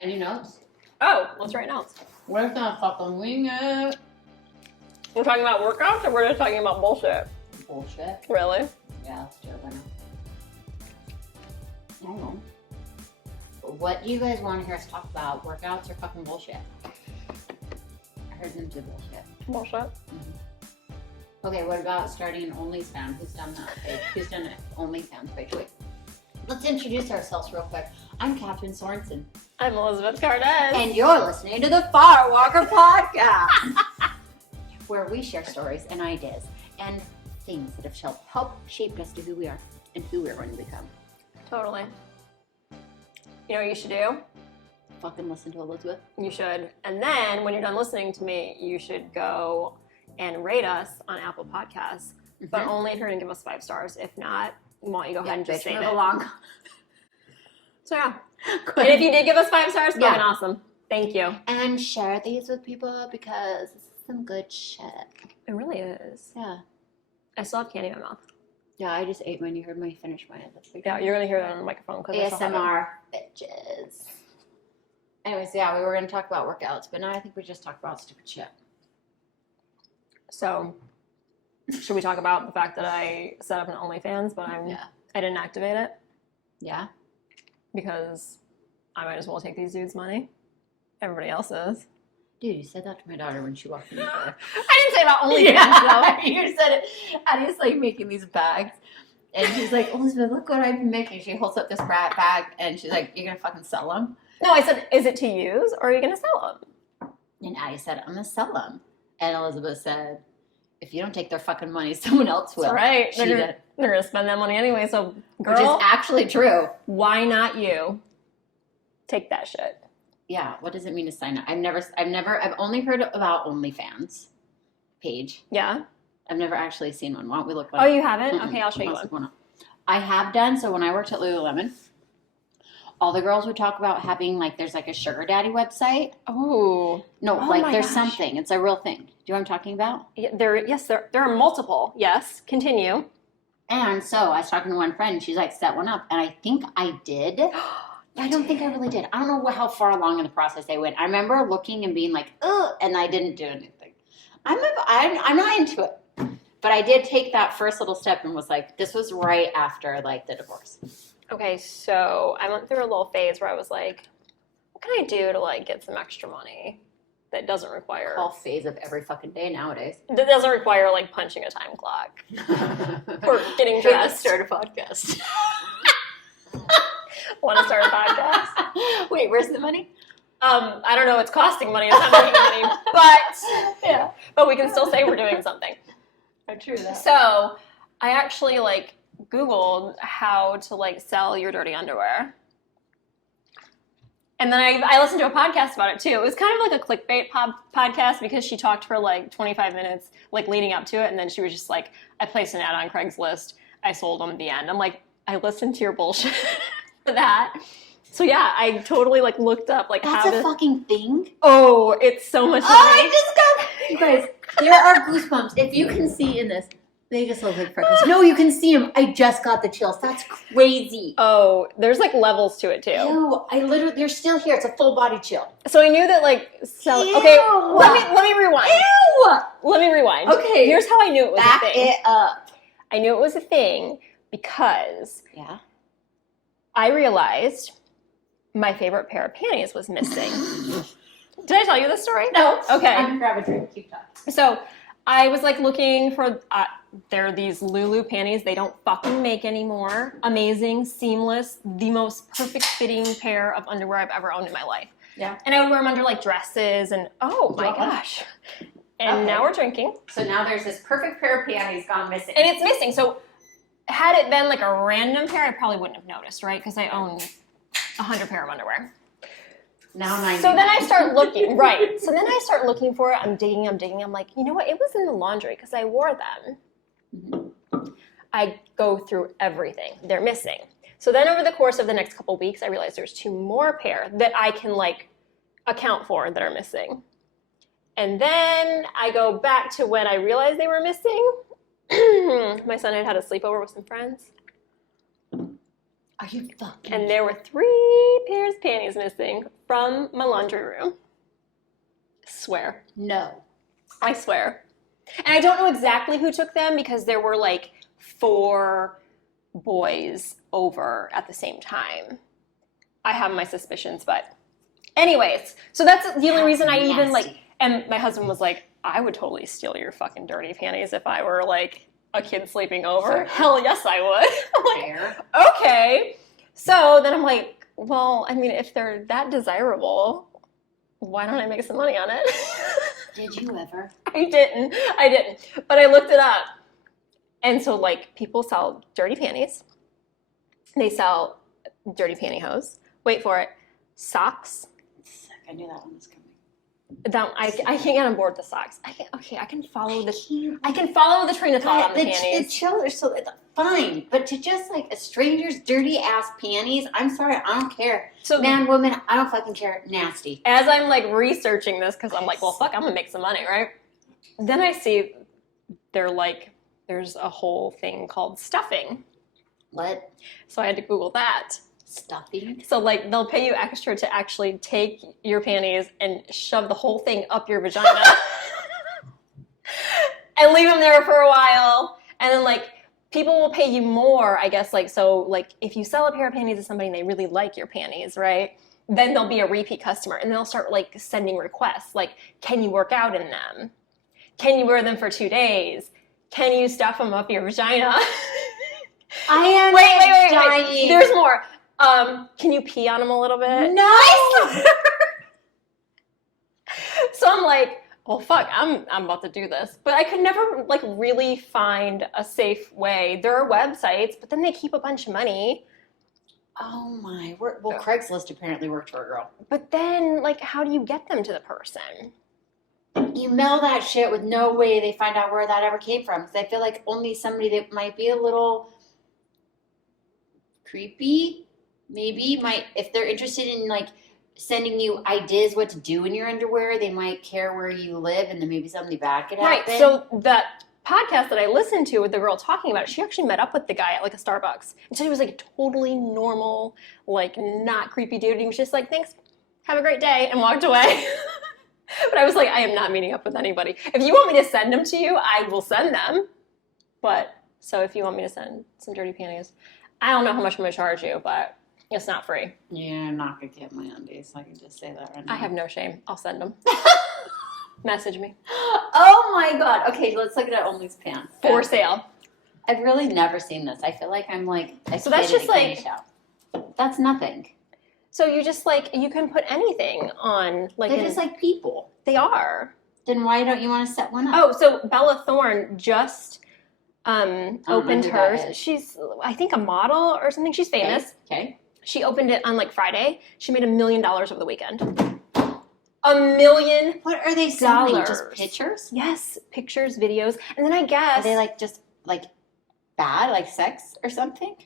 Any notes? Oh, let's write notes. We're gonna fucking wing it. We're talking about workouts or we're just talking about bullshit? Bullshit. Really? Yeah, let's do it right now. I don't know. What do you guys want to hear us talk about? Workouts or fucking bullshit? I heard them do bullshit. Bullshit. Mm-hmm. Okay, what about starting an OnlyFans? Who's done that page? Who's done an OnlyFans page? Wait. Let's introduce ourselves real quick. I'm Kathryn Sorensen. I'm Elizabeth Cardez. And you're listening to the Firewalker Podcast, where we share stories and ideas and things that have helped shape us to who we are and who we're going to become. Totally. You know what you should do? Fucking listen to Elizabeth. You should. And then when you're done listening to me, you should go and rate us on Apple Podcasts, but only if you're going to give us 5 stars. If not, why don't you go ahead and just save it. Along. So yeah. And if you did give us 5 stars, fucking awesome. Thank you. And share these with people because this is some good shit. It really is. Yeah. I still have candy in my mouth. Yeah, I just ate mine. You heard me finish mine at the beginning. Yeah, you're going to hear that on the microphone. ASMR, bitches. Anyways, yeah, we were going to talk about workouts, but now I think we just talk about stupid shit. So, should we talk about the fact that I set up an OnlyFans, but I didn't activate it? Yeah. Because I might as well take these dudes' money. Everybody else is. Dude, you said that to my daughter when she walked in the door. I didn't say about OnlyFans, though. You said it. Addie's like making these bags. And she's like, Elizabeth, look what I've been making. She holds up this bag and she's like, you're going to fucking sell them? No, I said, is it to use or are you going to sell them? And Addie said, I'm going to sell them. And Elizabeth said, if you don't take their fucking money, someone else will. That's right. She did. They're going to spend that money anyway. So, girl. Which is actually true. Why not you take that shit? Yeah, what does it mean to sign up? I've only heard about OnlyFans page. Yeah. I've never actually seen one. Why don't we look one up? Oh, you haven't? Okay, I'll show you one. I have done, so when I worked at Lululemon, all the girls would talk about having, like, there's like a sugar daddy website. Oh. No, there's something. It's a real thing. Do you know what I'm talking about? Yeah, there are multiple. Yes, continue. And so I was talking to one friend, and she's like, set one up. And I think I did. I don't think I really did. I don't know how far along in the process I went. I remember looking and being like, ugh, and I didn't do anything. I'm not into it. But I did take that first little step and was like, this was right after, like, the divorce. Okay, so I went through a little phase where I was like, what can I do to, like, get some extra money that doesn't require... Whole phase of every fucking day nowadays. That doesn't require, like, punching a time clock. Or getting dressed. Start a podcast. Want to start a podcast? Wait, where's the money? I don't know. It's costing money. It's not making money. But, but we can still say we're doing something. True that. So I actually, like, Googled how to, like, sell your dirty underwear. And then I listened to a podcast about it, too. It was kind of like a clickbait podcast because she talked for, like, 25 minutes, like, leading up to it. And then she was just like, I placed an ad on Craigslist. I sold them at the end. I'm like, I listened to your bullshit for that. So, yeah, I totally, like, looked up, like, That's a fucking thing? Oh, it's so much money. I just got... You guys, there are goosebumps. If you can see in this, they just look like freckles. No, you can see them. I just got the chills. That's crazy. Oh, there's, like, levels to it, too. Ew, they're still here. It's a full body chill. So I knew that, like, okay, let me rewind. Ew! Let me rewind. Okay. Here's how I knew it was Back a thing. it up. I knew it was a thing because I realized my favorite pair of panties was missing. Did I tell you this story? No. Okay. I'm gonna grab a drink. Keep talking. So I was, like, looking for, there are these Lulu panties they don't fucking make anymore. Amazing, seamless, the most perfect fitting pair of underwear I've ever owned in my life. Yeah. And I would wear them under, like, dresses and, oh my gosh. And now we're drinking. So now there's this perfect pair of panties gone missing. And it's missing. So had it been, like, a random pair, I probably wouldn't have noticed, right? Because I own 100 pair of underwear. Now 90. So then I start looking, right. So then I start looking for it. I'm digging. I'm like, you know what? It was in the laundry because I wore them. Mm-hmm. I go through everything. They're missing. So then over the course of the next couple weeks, I realized there's 2 more pair that I can, like, account for that are missing. And then I go back to when I realized they were missing. My son had a sleepover with some friends. Are you fucking? And there were 3 pairs of panties missing from my laundry room. Swear. No. I swear. And I don't know exactly who took them because there were like 4 boys over at the same time. I have my suspicions, but anyways, so that's the only reason I even like, and my husband was like, I would totally steal your fucking dirty panties if I were like a kid sleeping over. Fair. Hell yes, I would. Fair. I'm like, okay. So then I'm like, well, I mean, if they're that desirable, why don't I make some money on it? Did you ever? I didn't. But I looked it up. And so, like, people sell dirty panties. They sell dirty pantyhose. Wait for it. Socks. Sick. I knew that one was coming. I can't get on board with the socks. I can follow the train of thought on the panties. The children, so it's fine. But to just like a stranger's dirty ass panties, I'm sorry, I don't care. So man, woman, I don't fucking care. Nasty. As I'm like researching this, because I'm like, well, fuck, I'm gonna make some money, right? Then I see there's a whole thing called stuffing. What? So I had to Google that. Stuffing? So, like, they'll pay you extra to actually take your panties and shove the whole thing up your vagina and leave them there for a while. And then, like, people will pay you more, I guess, like, so, like, if you sell a pair of panties to somebody and they really like your panties, right, then they'll be a repeat customer. And they'll start, like, sending requests, like, can you work out in them? Can you wear them for 2 days? Can you stuff them up your vagina? I am Wait. There's more. Can you pee on them a little bit? No! So I'm like, well, fuck, I'm about to do this. But I could never, like, really find a safe way. There are websites, but then they keep a bunch of money. Oh, my word. Well, Craigslist apparently worked for a girl. But then, like, how do you get them to the person? You mail that shit with no way they find out where that ever came from. Because I feel like only somebody that might be a little creepy maybe might, if they're interested in like sending you ideas what to do in your underwear, they might care where you live and then maybe something bad could happen. Right, so that podcast that I listened to with the girl talking about it, she actually met up with the guy at like a Starbucks. And so he was like a totally normal, like not creepy dude. He was just like, thanks, have a great day, and walked away. But I was like, I am not meeting up with anybody. If you want me to send them to you, I will send them. But, so if you want me to send some dirty panties, I don't know how much I'm going to charge you, but it's not free. Yeah, I'm not going to get my undies. I can just say that right now. I have no shame. I'll send them. Message me. Oh my God. Okay, let's look at OnlyFans. For sale. I've really never seen this. I feel like I'm like a so that's just like show. That's nothing. So you just like, you can put anything on. Like they're just like people. They are. Then why don't you want to set one up? Oh, so Bella Thorne just opened hers. She's, I think, a model or something. She's famous. Okay. She opened it on like Friday. She made $1 million over the weekend. $1 million. What are they selling? Just pictures? Yes, pictures, videos, and then I guess are they like just like bad, like sex or something?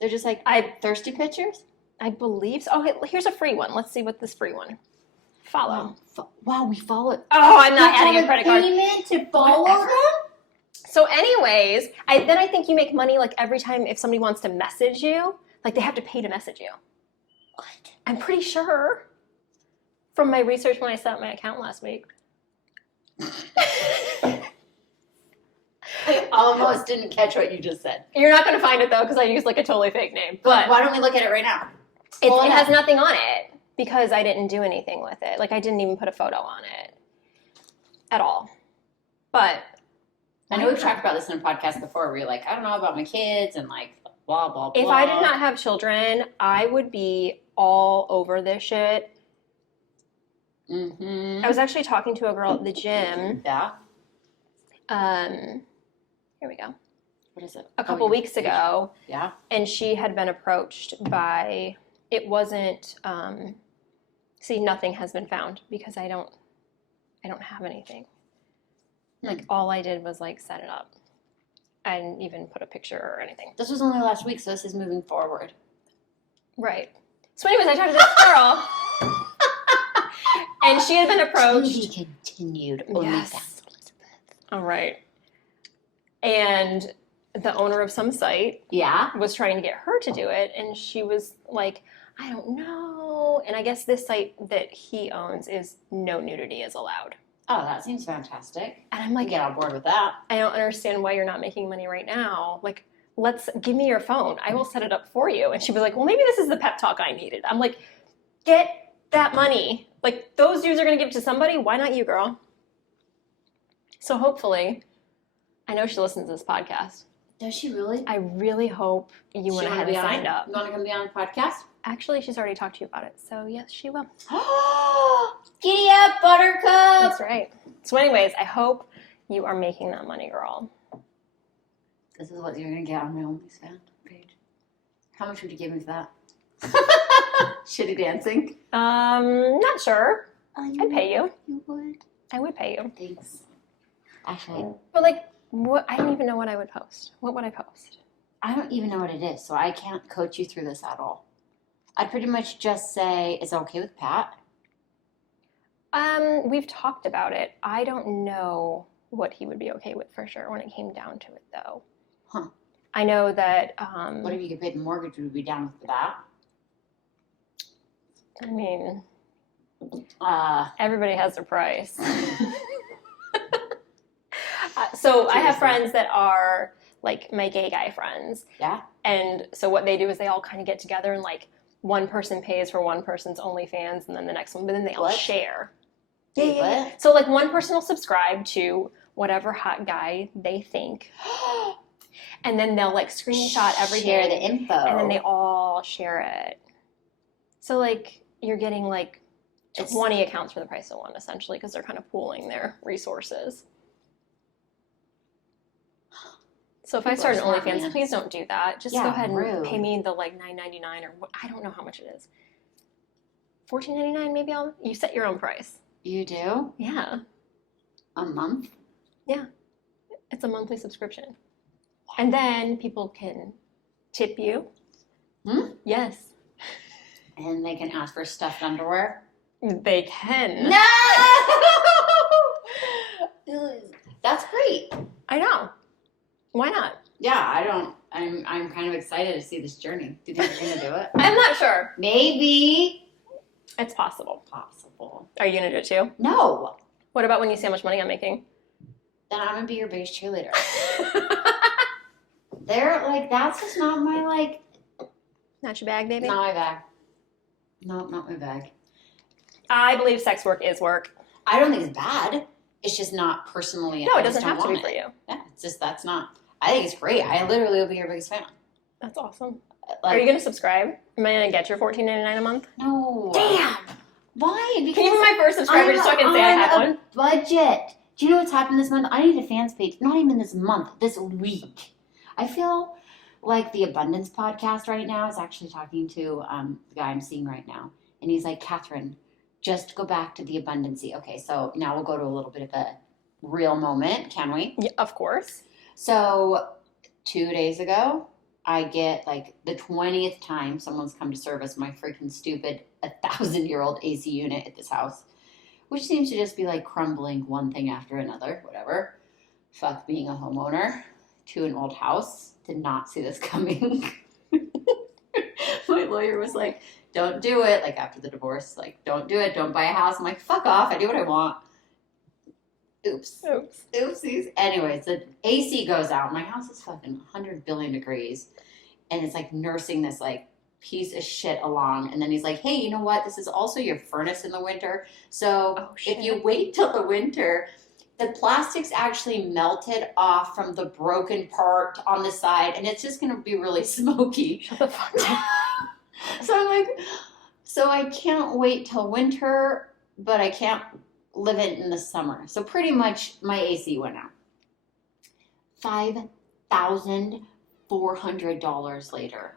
They're just like thirsty pictures. I believe so. Oh, here's a free one. Let's see what this free one. Follow. Wow, we follow. Oh, I'm not adding a credit card. Payment to follow them. So, anyways, I think you make money like every time if somebody wants to message you, like they have to pay to message you. What? I'm pretty sure from my research when I set up my account last week. I almost didn't catch what you just said. You're not going to find it though because I used like a totally fake name. But why don't we look at it right now? It has nothing on it because I didn't do anything with it. Like I didn't even put a photo on it at all. But I know we've talked about this in a podcast before where you're like, I don't know about my kids and like blah, blah, blah. If I did not have children, I would be all over this shit. Mm-hmm. I was actually talking to a girl at the gym. Yeah. Here we go. What is it? A couple weeks ago. Yeah. And she had been approached by, it wasn't, see, nothing has been found because I don't have anything. Like all I did was like set it up. I didn't even put a picture or anything. This was only last week, so this is moving forward. Right. So anyways, I talked to this girl. And she had been approached. To be continued. Yes. All right. And the owner of some site Yeah. was trying to get her to do it, and she was like, I don't know. And I guess this site that he owns is no nudity is allowed. Oh, that seems fantastic. And I'm I like, get on board with that. I don't understand why you're not making money right now. Like, give me your phone. I will set it up for you. And she was like, well, maybe this is the pep talk I needed. I'm like, get that money. Like, those dudes are going to give it to somebody. Why not you, girl? So hopefully, I know she listens to this podcast. Does she really? I really hope you went ahead and signed up. You want to come be on the podcast? Actually, she's already talked to you about it. So, yes, she will. Giddy up, Buttercup! That's right. So anyways, I hope you are making that money, girl. This is what you're going to get on my OnlyFans page. How much would you give me for that? Shitty dancing. Not sure. I'd pay you. You would? I would pay you. Thanks. Actually, But like, what? I don't even know what I would post. What would I post? I don't even know what it is, so I can't coach you through this at all. I'd pretty much just say, is it okay with Pat? We've talked about it. I don't know what he would be okay with for sure when it came down to it, though. Huh. I know that. What if you could pay the mortgage? Would we be down with that? I mean, everybody has their price. So I have friends that are like my gay guy friends. Yeah. And so what they do is they all kind of get together and like one person pays for one person's OnlyFans and then the next one, but then they all share. Yeah. So like one person will subscribe to whatever hot guy they think. And then they'll like screenshot everything. Share the info. And then they all share it. So like you're getting like 20 accounts for the price of one essentially because they're kind of pooling their resources. So if I start an OnlyFans, please don't do that. Just go ahead and pay me the like $9.99 or what, I don't know how much it is. $14.99 maybe you set your own price. You do? Yeah. A month? Yeah. It's a monthly subscription. And then people can tip you. Yes. And they can ask for stuffed underwear? They can. No! That's great. I know. Why not? Yeah, I'm kind of excited to see this journey. Do you think you're going to do it? I'm not sure. Maybe. It's possible. Possible. Are you going to do it too? No. What about when you see how much money I'm making? Then I'm going to be your biggest cheerleader. That's just not my, Not your bag, baby? Not my bag. No, not my bag. I believe sex work is work. I don't think it's bad. It's just not personally. No, it doesn't have to be for you. Yeah, it's just that's not. I think it's great. I literally will be your biggest fan. That's awesome. Are you going to subscribe? Am I going to get your $14.99 a month? No. Damn. Why? Because can you be my first subscriber just so I can say I have one? Budget. Do you know what's happened this month? I need a fans page. Not even this month. This week. I feel like the Abundance podcast right now is actually talking to the guy I'm seeing right now, and he's like, Kathryn, just go back to the abundancy. Okay, so now we'll go to a little bit of a real moment, can we? Yeah, of course. So 2 days ago, I get like the 20th time someone's come to service my freaking stupid 1,000-year-old AC unit at this house, which seems to just be like crumbling one thing after another, whatever. Fuck being a homeowner to an old house. Did not see this coming. My lawyer was like, don't do it. Like after the divorce, like, don't do it. Don't buy a house. I'm like, fuck off. I do what I want. Oops. Oopsies. Anyways, the AC goes out. My house is fucking 100 billion degrees. And it's like nursing this like piece of shit along. And then he's like, hey, you know what? This is also your furnace in the winter. So if you wait till the winter, the plastic's actually melted off from the broken part on the side. And it's just going to be really smoky. Shut the fuck up. So I'm like, so I can't wait till winter, but I can't live it in the summer. So pretty much my AC went out. $5,400 later.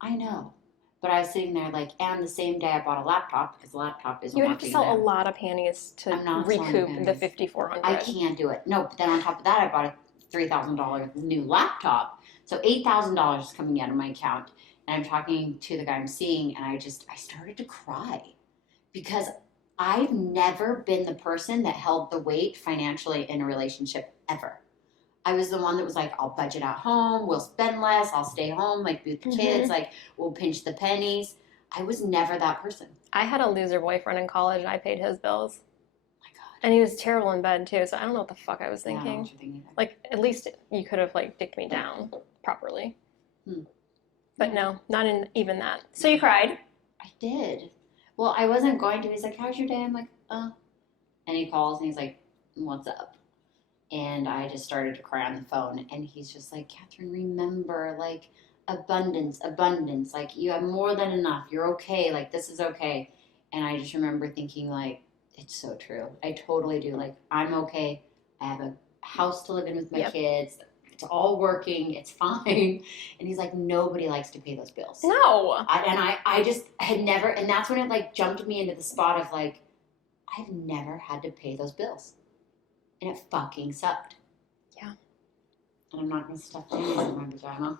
I know. But I was sitting there like, and the same day I bought a laptop because the laptop isn't working. You would have to sell a lot of panties to recoup the $5,400. I can't do it. No, but then on top of that, I bought a $3,000 new laptop. So $8,000 is coming out of my account. And I'm talking to the guy I'm seeing, and I started to cry because I've never been the person that held the weight financially in a relationship ever. I was the one that was like, I'll budget at home, we'll spend less, I'll stay home, like be with the kids, like we'll pinch the pennies. I was never that person. I had a loser boyfriend in college and I paid his bills. Oh my God. And he was terrible in bed too, so I don't know what the fuck I was thinking. Yeah, I don't know what you're thinking. Like, at least you could have like dicked me down properly. But no, not in even that. So you cried? I did. Well, I wasn't going to. He's like, how's your day? I'm like, And he calls and he's like, what's up? And I just started to cry on the phone. And he's just like, Kathryn, remember, like, abundance. Like, you have more than enough. You're okay. Like, this is okay. And I just remember thinking, like, it's so true. I totally do. Like, I'm okay. I have a house to live in with my kids. It's all working. It's fine. And he's like, nobody likes to pay those bills. No. I just had never, and that's when it, like, jumped me into the spot of, like, I've never had to pay those bills. And it fucking sucked. Yeah. And I'm not going to stuff panties in my vagina.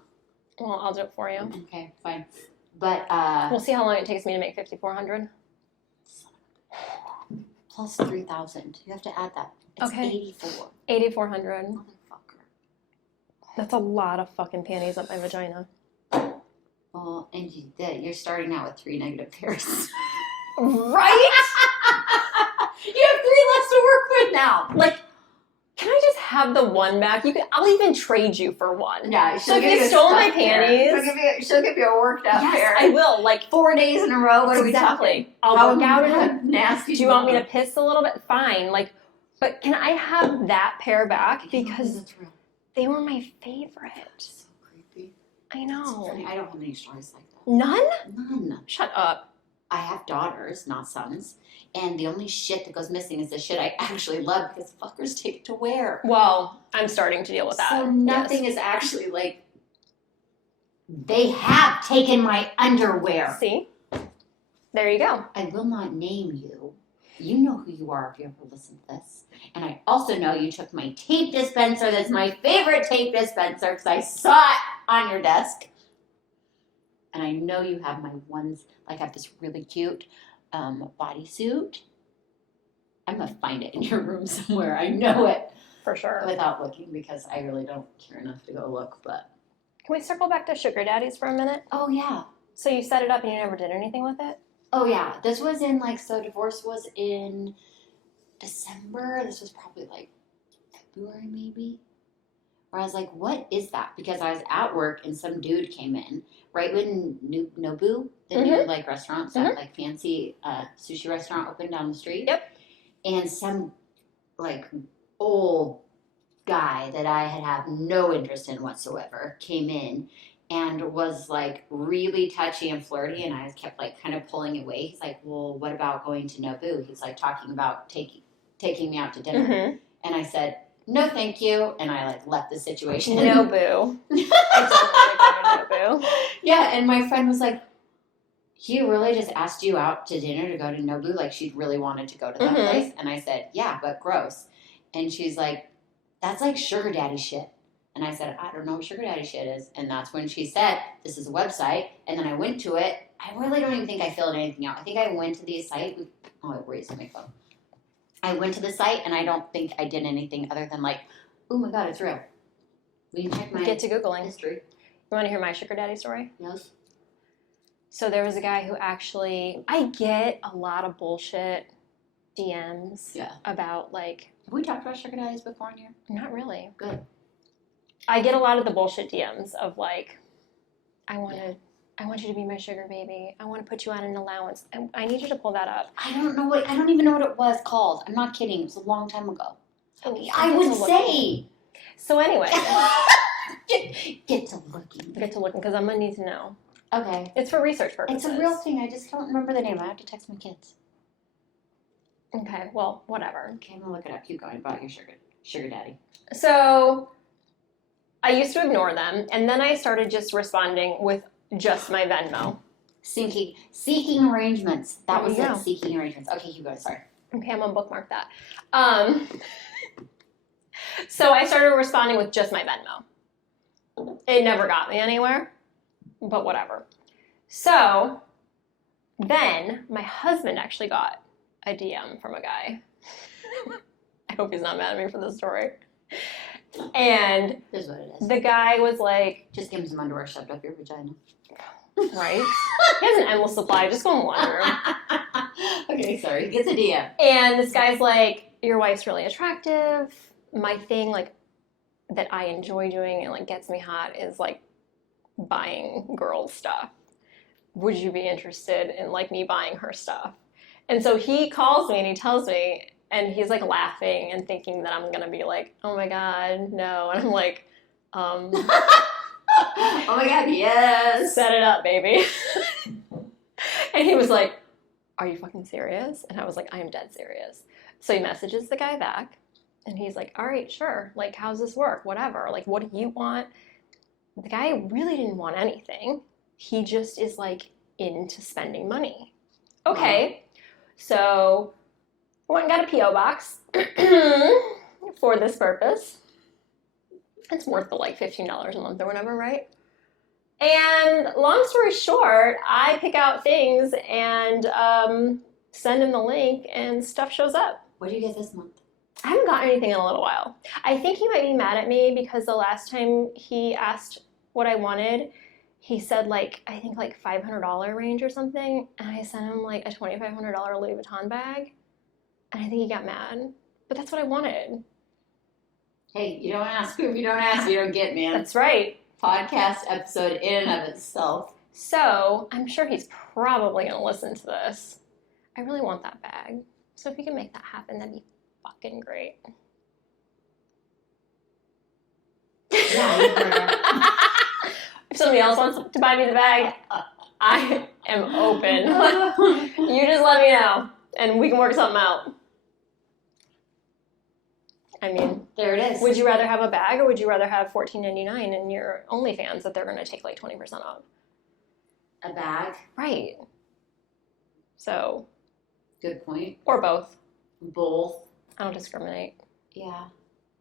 Well, I'll do it for you. Okay, fine. But, we'll see how long it takes me to make $5,400. Plus 3,000. You have to add that. It's Okay. 84. 8,400. Motherfucker. That's a lot of fucking panties up my vagina. Well, and you're starting out with 3 negative pairs. Right? You have 3 less to work with now. Like, can I just have the one back? I'll even trade you for one. Yeah, so if you stole my panties, she'll give you a worked out pair. I will. Like 4 days in a row. What are we talking? I'll work out in them. Nasty. Do you want me to piss a little bit? Fine. Like, but can I have that pair back because they were my favorite? So creepy. I know. I don't have any stories like that. None? None. Shut up. I have daughters, not sons. And the only shit that goes missing is the shit I actually love because fuckers take it to wear. Well, I'm starting to deal with that. So nothing is actually like, they have taken my underwear. See? There you go. I will not name you. You know who you are if you ever listen to this. And I also know you took my tape dispenser. That's my favorite tape dispenser because I saw it on your desk. And I know you have my ones, like I have this really cute bodysuit. I'm going to find it in your room somewhere. I know it. For sure. Without looking because I really don't care enough to go look. But can we circle back to sugar daddies for a minute? Oh, yeah. So you set it up and you never did anything with it? Oh, yeah. This was in so divorce was in December. This was probably like February maybe. Where I was like, what is that? Because I was at work and some dude came in right when Nobu, the new restaurant, that like fancy sushi restaurant opened down the street. Yep. And some old guy that I had no interest in whatsoever came in and was really touchy and flirty, and I kept kind of pulling away. He's like, well, what about going to Nobu? He's talking about taking me out to dinner. And I said, no, thank you. And I left the situation. Nobu. I don't want to go to Nobu. Yeah, and my friend was like, he really just asked you out to dinner to go to Nobu? She really wanted to go to that place? And I said, yeah, but gross. And she's like, that's sugar daddy shit. And I said, I don't know what sugar daddy shit is. And that's when she said, this is a website. And then I went to it. I really don't even think I filled anything out. I think I went to the site. Oh, I raised my phone. I went to the site, and I don't think I did anything other than oh my God, it's real. Will you check my Get to Googling. history? You want to hear my sugar daddy story? Yes. So there was a guy who actually, I get a lot of bullshit DMs about Have we talked about sugar daddies before on here? Not really. Good. I get a lot of the bullshit DMs of I want you to be my sugar baby. I want to put you on an allowance. I need you to pull that up. I don't even know what it was called. I'm not kidding. It was a long time ago. Oh, I would say. So anyway. Get to looking. Get to looking because I'm going to need to know. Okay. It's for research purposes. It's a real thing. I just don't remember the name. I have to text my kids. Okay. Well, whatever. Okay, I'm going to look it up. Keep going about your sugar daddy. So I used to ignore them, and then I started just responding with just my Venmo. Seeking arrangements. That was Yeah. it. Seeking arrangements. Okay, keep going. Sorry. Okay, I'm gonna bookmark that. So I started responding with just my Venmo. It never got me anywhere, but whatever. So then my husband actually got a DM from a guy. I hope he's not mad at me for this story. And Here's what it is. the guy was like, just give him some underwear shoved up your vagina. right? He has an endless supply. Just go in the laundry room. Okay, sorry. Get the DM. And this guy's like, your wife's really attractive. My thing, like, that I enjoy doing and, like, gets me hot is, like, buying girls stuff. Would you be interested in, like, me buying her stuff? And so he calls me and he tells me, and he's, like, laughing and thinking that I'm going to be like, oh, my God, no. And I'm like, oh, my God, yes. Set it up, baby. And he was like, are you fucking serious? And I was like, I am dead serious. So he messages the guy back, and he's like, all right, sure. Like, how's this work? Whatever. Like, what do you want? The guy really didn't want anything. He just is, like, into spending money. Okay. So I went and got a P.O. box for this purpose. It's worth the, like, $15 a month or whatever, right? And long story short, I pick out things and send him the link, and stuff shows up. What did you get this month? I haven't gotten anything in a little while. I think he might be mad at me because the last time he asked what I wanted, he said, like, I think like $500 range or something, and I sent him like a $2,500 Louis Vuitton bag, and I think he got mad. But that's what I wanted. Hey, you don't ask. If you don't ask, you don't get, man. That's right. Podcast episode in and of itself. So I'm sure he's probably going to listen to this. I really want that bag. So if you can make that happen, that'd be fucking great. Yeah, if somebody else wants to buy me the bag, I am open. You just let me know, and we can work something out. I mean, there it is. Would you rather have a bag, or would you rather have $14.99 in your OnlyFans that they're going to take like 20% off? A bag? Right. So. Good point. Or both. Both. I don't discriminate. Yeah.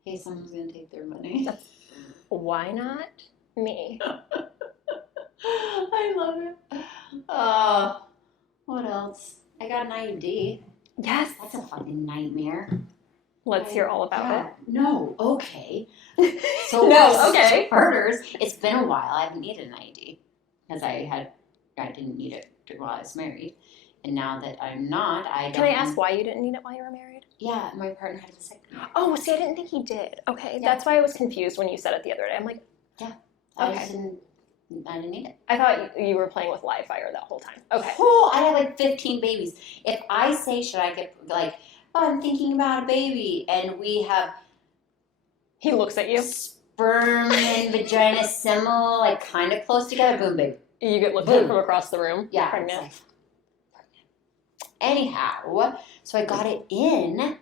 Hey, someone's going to take their money. Why not me? I love it. What else? I got an IUD. Yes. That's a fucking nightmare. Let's hear all about it. No, okay. So no, okay. Starters, it's been a while. I haven't needed an IUD because I didn't need it while I was married, and now that I'm not, I don't. Can I ask why you didn't need it while you were married? Yeah, my partner had a vasectomy. Oh, see, I didn't think he did. Okay, Yeah. that's why I was confused when you said it the other day. I'm like, yeah, okay. I didn't need it. I thought you were playing with live fire that whole time. Okay. Oh, I had like 15 babies. If I say, should I get like, oh, I'm thinking about a baby, and we have. He looks at you. Sperm and vagina similar, like kind of close together. Boom, baby. You get looked at from across the room. Yeah. Pregnant. Like, anyhow, so I got it in.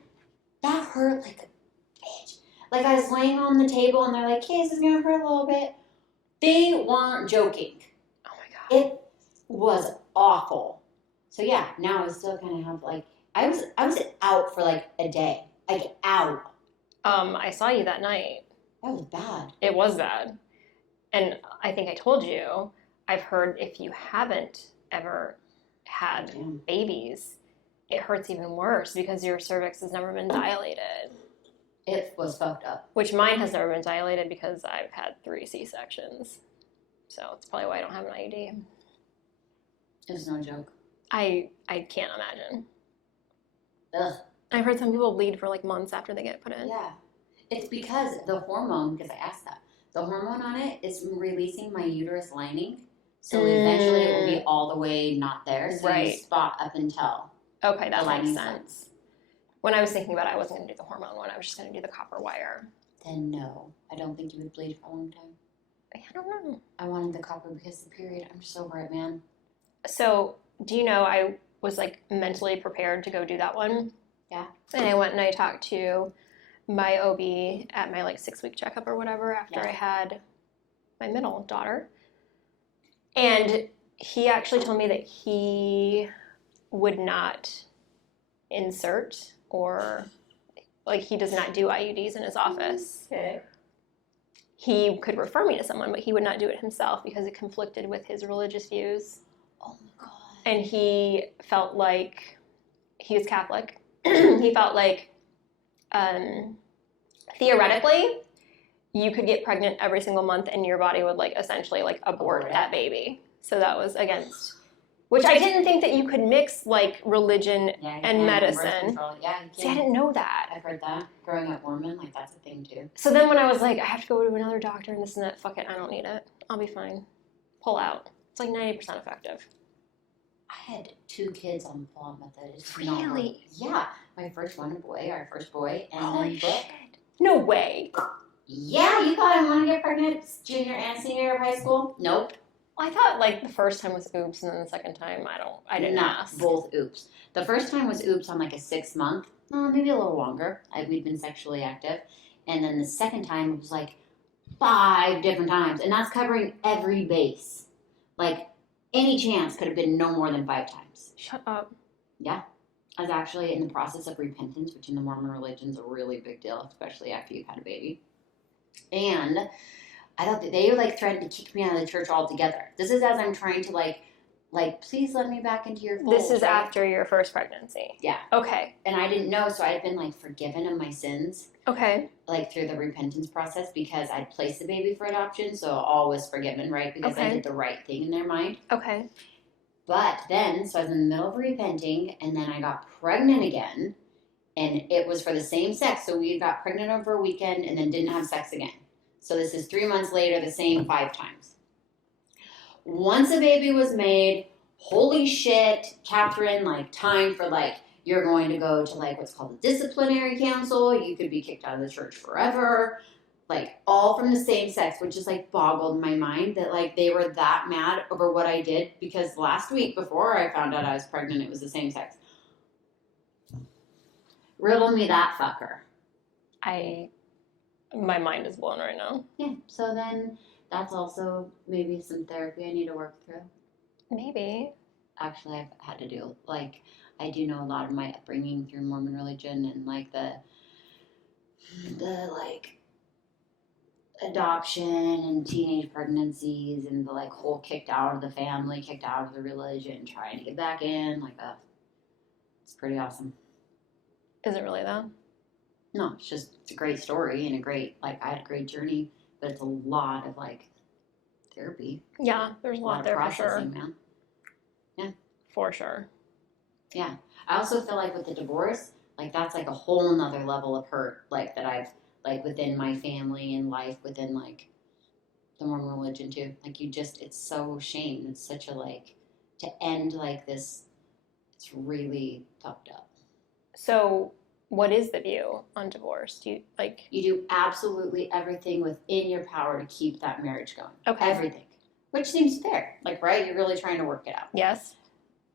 That hurt like a bitch. Like I was laying on the table and they're like, hey, this is going to hurt a little bit. They weren't joking. Oh my God. It was awful. So yeah, now I still kind of have like, I was out for like a day. Like out. I saw you that night. That was bad. It was bad. And I think I told you, I've heard if you haven't ever had babies, it hurts even worse because your cervix has never been dilated. It was fucked up. Which mine has never been dilated because I've had 3 C-sections. So it's probably why I don't have an IUD. It's no joke. I can't imagine. Ugh. I've heard some people bleed for like months after they get put in. Yeah. It's because the hormone, because I asked that, the hormone on it is releasing my uterus lining. So eventually it will be all the way not there. So you spot up until. Okay, that makes makes sense. When I was thinking about it, I wasn't going to do the hormone one. I was just going to do the copper wire. Then no. I don't think you would bleed for a long time. I don't know. I wanted the copper because the period, I'm just over it, man. So, do you know I was like mentally prepared to go do that one? Yeah. And I went and I talked to my OB at my like 6-week checkup or whatever after I had my middle daughter. And he actually told me that he would not insert or like he does not do IUDs in his office. Okay. He could refer me to someone, but he would not do it himself because it conflicted with his religious views. Oh my God. And he felt like he was Catholic. He felt like theoretically you could get pregnant every single month and your body would like essentially like abort that baby. So that was against, which I didn't think that you could mix like religion and medicine. Yeah, you can. See, I didn't know that. I've heard that. Growing up Mormon, like that's a thing too. So then when I was like, I have to go to another doctor and this and that, fuck it, I don't need it. I'll be fine. Pull out. It's like 90% effective. I had 2 kids on the pull-out method. It's really? Yeah. My first one, a boy, our first boy, and Holy then shit. No way. Yeah, you thought I wanted to get pregnant junior and senior year of high school? Nope. I thought like the first time was oops and then the second time I didn't ask. Both oops. The first time was oops on like a 6-month, maybe a little longer. We'd been sexually active. And then the second time was like 5 different times. And that's covering every base. Like any chance could have been no more than 5 times. Shut up. Yeah. I was actually in the process of repentance, which in the Mormon religion is a really big deal, especially after you've had a baby. And I thought that they like threatened to kick me out of the church altogether. This is as I'm trying to like please let me back into your fold. This is after your first pregnancy. Yeah. Okay. And I didn't know, so I had been like forgiven of my sins. Okay. Like through the repentance process because I'd placed the baby for adoption, so all was forgiven, right? Because I did the right thing in their mind. Okay. But then, so I was in the middle of repenting, and then I got pregnant again, and it was for the same sex. So we got pregnant over a weekend and then didn't have sex again. So this is 3 months later, the same 5 times. Once a baby was made, holy shit, Kathryn, like time for like, you're going to go to like what's called a disciplinary council. You could be kicked out of the church forever. Like all from the same sex, which just like boggled my mind that like they were that mad over what I did because last week before I found out I was pregnant, it was the same sex. Riddle me that fucker. My mind is blown right now. Yeah, so then that's also maybe some therapy I need to work through. Maybe. Actually, I've had to do, like, I do know a lot of my upbringing through Mormon religion and like the like adoption and teenage pregnancies and the like whole kicked out of the family, kicked out of the religion, trying to get back in, like it's pretty awesome. Is it really though? No, it's a great story and a great, like I had a great journey, but it's a lot of like therapy. Yeah, there's a lot there for sure. Man. Yeah. For sure. Yeah. I also feel like with the divorce, like that's like a whole nother level of hurt, like that I've like within my family and life within like the Mormon religion too. Like it's so shame. It's such a like to end like this. It's really fucked up. So what is the view on divorce? You do absolutely everything within your power to keep that marriage going. Okay. Everything. Which seems fair. Like, right? You're really trying to work it out. Yes.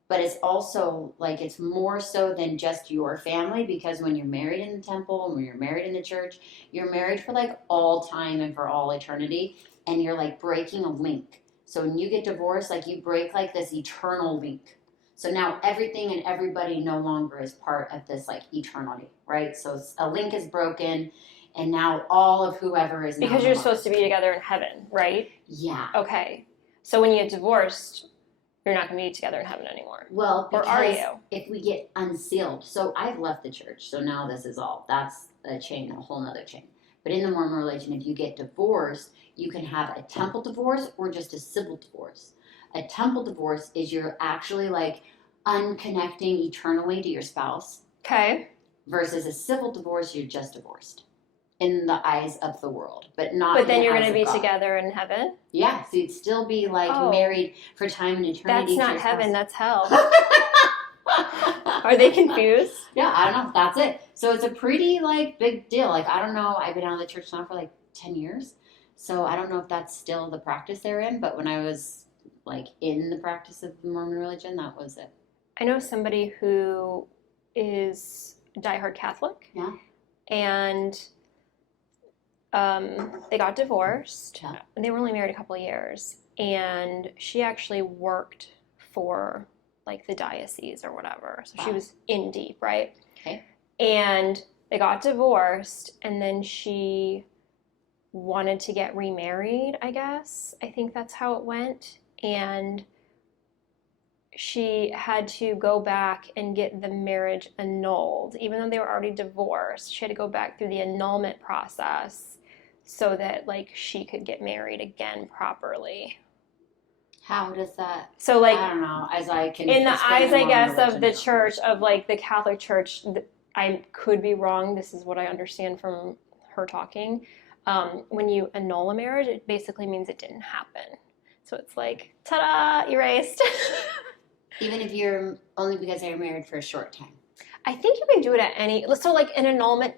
But it's also, like, it's more so than just your family because when you're married in the temple and when you're married in the church, you're married for, like, all time and for all eternity. And you're, like, breaking a link. So when you get divorced, like, you break, like, this eternal link. So now everything and everybody no longer is part of this, like, eternity, right? So a link is broken, and now all of whoever is now because you're supposed to be together in heaven, right? Yeah. Okay. So when you get divorced, you're not going to be together in heaven anymore. Well, because or are you? If we get unsealed. So I've left the church, so now this is all. That's a chain, a whole nother chain. But in the Mormon religion, if you get divorced, you can have a temple divorce or just a civil divorce. A temple divorce is you're actually like unconnecting eternally to your spouse. Okay. Versus a civil divorce, you're just divorced in the eyes of the world, but not. But then you're going to be together in heaven. Yeah, so you'd still be like married for time and eternity. That's not heaven. That's hell. Are they confused? Yeah, I don't know. That's it. So it's a pretty like big deal. Like I don't know. I've been out of the church now for like 10 years, so I don't know if that's still the practice they're in. But when I was like in the practice of the Mormon religion, that was it. I know somebody who is a diehard Catholic. Yeah. And they got divorced. Yeah. And they were only married a couple of years. And she actually worked for like the diocese or whatever. So she was in deep, right? Okay. And they got divorced, and then she wanted to get remarried, I guess. I think that's how it went. And she had to go back and get the marriage annulled. Even though they were already divorced, she had to go back through the annulment process so that like she could get married again properly. How does that? So like, I don't know. As I can, in the explain eyes, the I Mormon guess, of religion, the church, of like the Catholic Church, I could be wrong. This is what I understand from her talking. When you annul a marriage, it basically means it didn't happen. So it's like, ta-da, erased. even if you're only because they were married for a short time. I think you can do it at any. So like an annulment,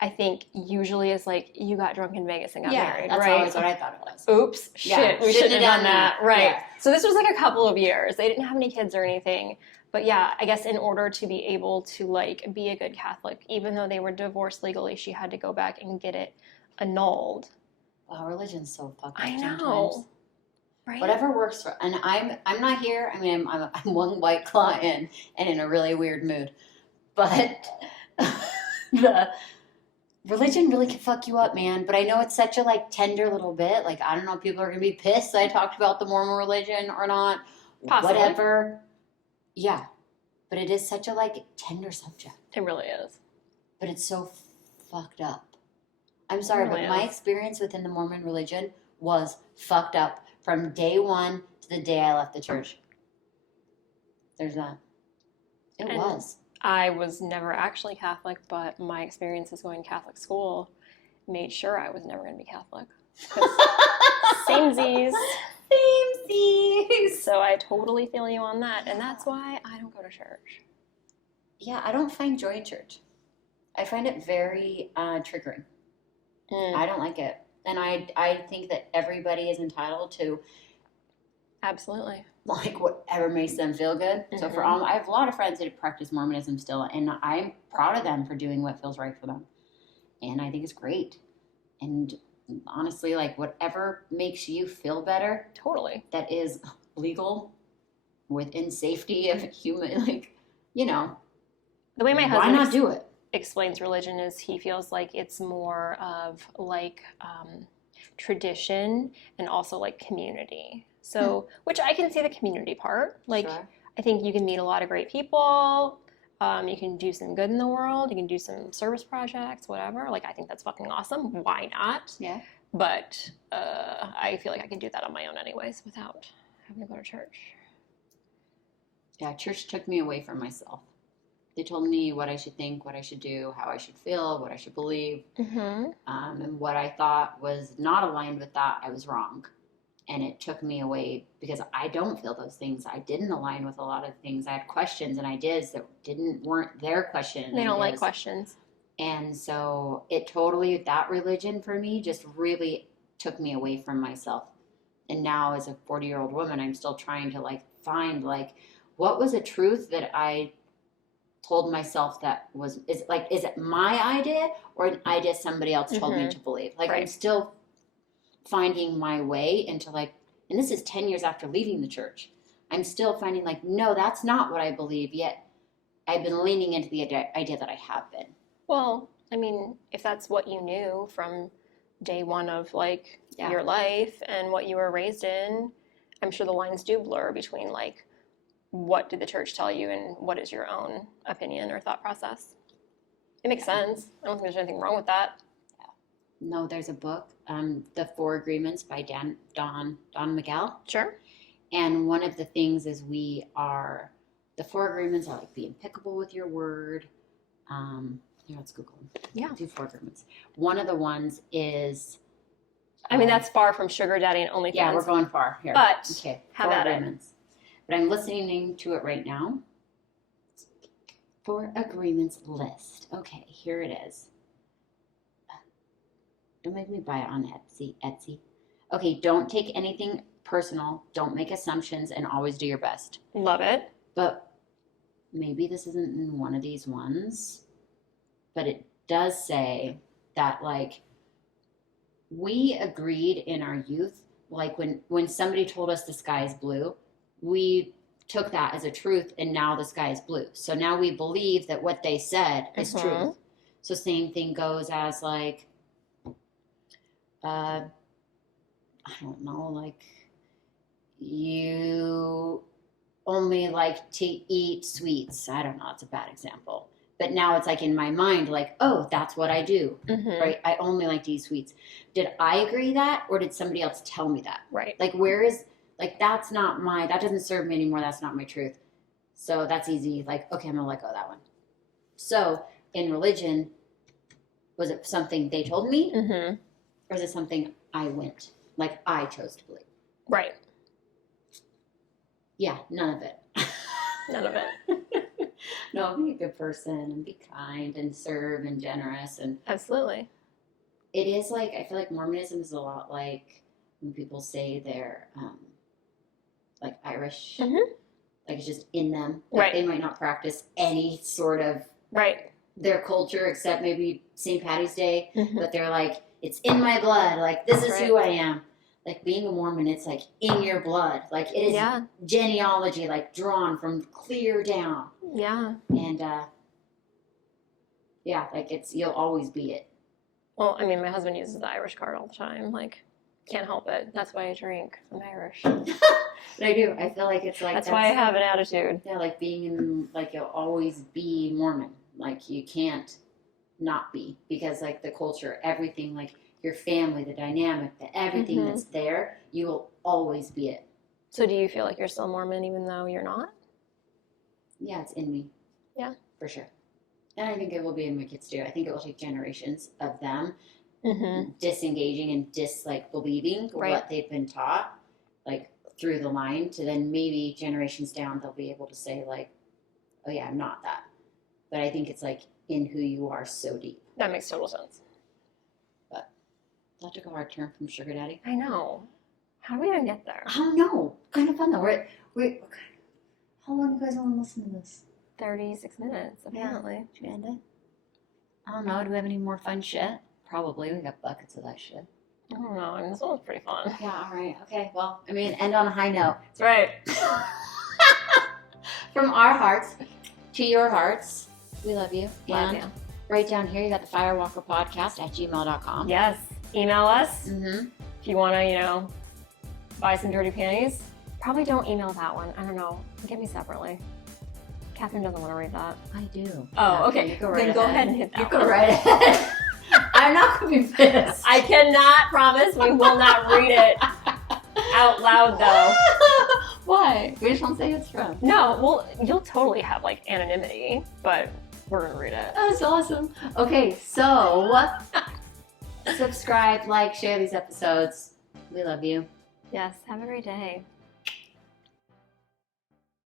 I think usually is like you got drunk in Vegas and got married, that's right? always what I thought it was. Oops, shit, we shouldn't have done that. Right. Yeah. So this was like a couple of years. They didn't have any kids or anything. But yeah, I guess in order to be able to like be a good Catholic, even though they were divorced legally, she had to go back and get it annulled. Wow, religion's so fucked up. I know. Sometimes. Right? Whatever works for, and I'm not here. I mean, I'm one white claw in and in a really weird mood, but the religion really can fuck you up, man. But I know it's such a like tender little bit. Like I don't know if people are gonna be pissed that I talked about the Mormon religion or not. Possibly. Whatever. Yeah, but it is such a like tender subject. It really is. But it's so fucked up. I'm sorry, really but my is. experience within the Mormon religion was fucked up from day one to the day I left the church. There's that. It And was. I was never actually Catholic, but my experiences going to Catholic school made sure I was never going to be Catholic. Samesies. Samesies. So I totally feel you on that, and that's why I don't go to church. Yeah, I don't find joy in church. I find it very triggering. I don't like it. And I think that everybody is entitled to Absolutely. like whatever makes them feel good. So for all, I have a lot of friends that practice Mormonism still, and I'm proud of them for doing what feels right for them. And I think it's great. And honestly, like whatever makes you feel better, Totally. that is legal within safety of human, like, you know, The way my why husband not do it? explains religion is he feels like it's more of like tradition and also like community. So, which I can see the community part. Like, Sure. I think you can meet a lot of great people. You can do some good in the world. You can do some service projects, whatever. Like, I think that's fucking awesome. Why not? Yeah. But I feel like I can do that on my own anyways without having to go to church. Yeah, church took me away from myself. They told me what I should think, what I should do, how I should feel, what I should believe. And what I thought was not aligned with that, I was wrong. And it took me away because I don't feel those things. I didn't align with a lot of things. I had questions and ideas that weren't their questions. They don't like questions. And so it totally, that religion for me just really took me away from myself. And now as a 40-year-old woman, I'm still trying to like find like, what was a truth that I told myself that was, is it my idea or an idea somebody else told me to believe? Like I'm still finding my way into like, and this is 10 years after leaving the church. I'm still finding like, no, that's not what I believe yet. I've been leaning into the idea that I have been. Well, I mean, if that's what you knew from day one of like your life and what you were raised in, I'm sure the lines do blur between like, what did the church tell you and what is your own opinion or thought process? It makes sense. I don't think there's anything wrong with that. No, there's a book, The Four Agreements by Don Miguel. Sure. And one of the things is the Four Agreements are like be impeccable with your word. Here, let's Google them. Yeah. Do Four Agreements. One of the ones is... I mean, that's far from Sugar Daddy and OnlyFans. Yeah, we're going far here. But okay, have Four at Agreements. But I'm listening to it right now. Four Agreements list. Okay, here it is. Don't make me buy it on Etsy. Okay, don't take anything personal. Don't make assumptions and always do your best. Love it. But maybe this isn't in one of these ones. But it does say that, like, we agreed in our youth, like when somebody told us the sky is blue, we took that as a truth and now the sky is blue. So now we believe that what they said is truth. So same thing goes as like, I don't know, like you only like to eat sweets. I don't know, it's a bad example. But now it's like in my mind, like, oh, that's what I do, right? I only like to eat sweets. Did I agree that, or did somebody else tell me that? Right. Like, that doesn't serve me anymore. That's not my truth. So that's easy. Like, okay, I'm gonna let go of that one. So in religion, was it something they told me, or is it something I chose to believe? Right. Yeah, none of it. None of it. No, be a good person and be kind and serve and generous. And absolutely. It is like, I feel like Mormonism is a lot like when people say they're like Irish. Like it's just in them. Like right. They might not practice any sort of their culture except maybe St. Patty's Day. But they're like, it's in my blood. Like, this is who I am. Like, being a Mormon, it's like in your blood. Like, it is genealogy, like, drawn from clear down. Yeah. And, like, you'll always be it. Well, I mean, my husband uses the Irish card all the time. Like, can't help it. That's why I drink. I'm Irish. But I do. I feel like it's like... That's why I have an attitude. Yeah, like, you'll always be Mormon. Like, you can't not be. Because, like, the culture, everything, like... your family, the dynamic, everything that's there, you will always be it. So do you feel like you're still Mormon even though you're not? Yeah, it's in me. Yeah. For sure. And I think it will be in my kids too. I think it will take generations of them disengaging and believing what they've been taught, like through the line, to then maybe generations down they'll be able to say like, oh yeah, I'm not that. But I think it's like in who you are so deep. That makes total sense. That took a hard turn from sugar daddy. I know. How do we even get there? I don't know. Kind of fun though. We're how long do you guys want to listen to this? 36 minutes, apparently. Should we end it? I don't know. Do we have any more fun shit? Probably. We got buckets of that shit. I don't know. I mean, this one was pretty fun. Yeah, all right. Okay, well, I mean, end on a high note. That's right. From our hearts to your hearts, we love you. Love you. Right down here, you got the firewalkerpodcast@gmail.com. Yes. Email us if you want to, buy some dirty panties. Probably don't email that one. I don't know. Get me separately. Kathryn doesn't want to read that. I do. Oh, okay. Then go ahead and hit that one. You go right ahead. I'm not going to be pissed. I cannot promise we will not read it out loud, though. Why? We just won't say who it's from. No, well, you'll totally have, anonymity, but we're going to read it. That's awesome. Okay, so... subscribe, like, share these episodes. We love you. Yes, have a great day.